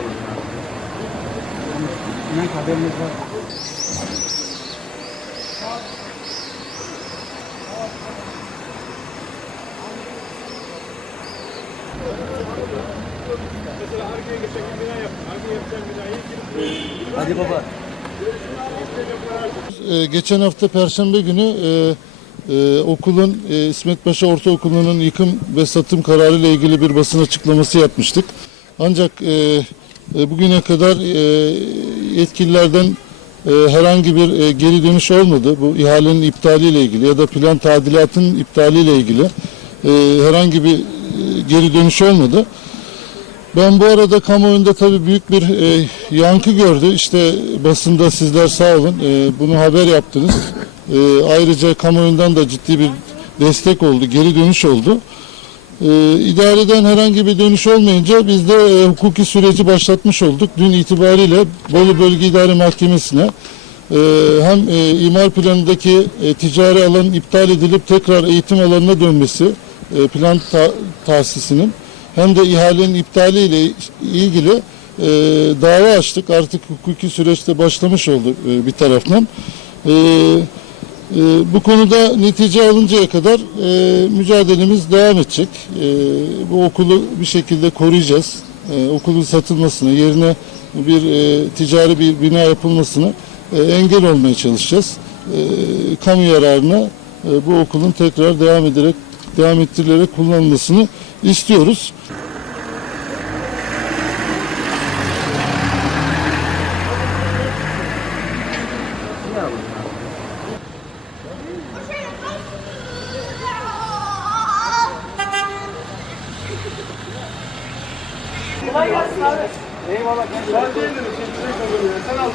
Ki haberiniz var. Hadi baba. Ee, geçen hafta Perşembe günü e, e, okulun e, İsmet Paşa Ortaokulu'nun yıkım ve satım kararı ile ilgili bir basın açıklaması yapmıştık. Ancak e, bugüne kadar e, yetkililerden e, herhangi bir e, geri dönüş olmadı. Bu ihalenin iptali ile ilgili ya da plan tadilatın iptali ile ilgili e, herhangi bir e, geri dönüş olmadı. Ben bu arada kamuoyunda tabii büyük bir e, yankı gördü. İşte basında sizler sağ olun e, bunu haber yaptınız. E, ayrıca kamuoyundan da ciddi bir destek oldu, geri dönüş oldu. E, idareden herhangi bir dönüş olmayınca biz de e, hukuki süreci başlatmış olduk. Dün itibariyle Bolu Bölge İdare Mahkemesi'ne e, hem e, imar planındaki e, ticari alanın iptal edilip tekrar eğitim alanına dönmesi e, plan ta- tahsisinin hem de ihalenin iptaliyle ilgili e, dava açtık. Artık hukuki süreçte başlamış oldu e, bir taraftan. E, e, bu konuda netice alıncaya kadar e, mücadelemiz devam edecek. E, bu okulu bir şekilde koruyacağız. E, okulun satılmasına, yerine bir e, ticari bir bina yapılmasını e, engel olmaya çalışacağız. E, kamu yararına e, bu okulun tekrar devam ederek devam ettirilerek kullanılmasını istiyoruz. Eyvallah. Ben değilim. Sen al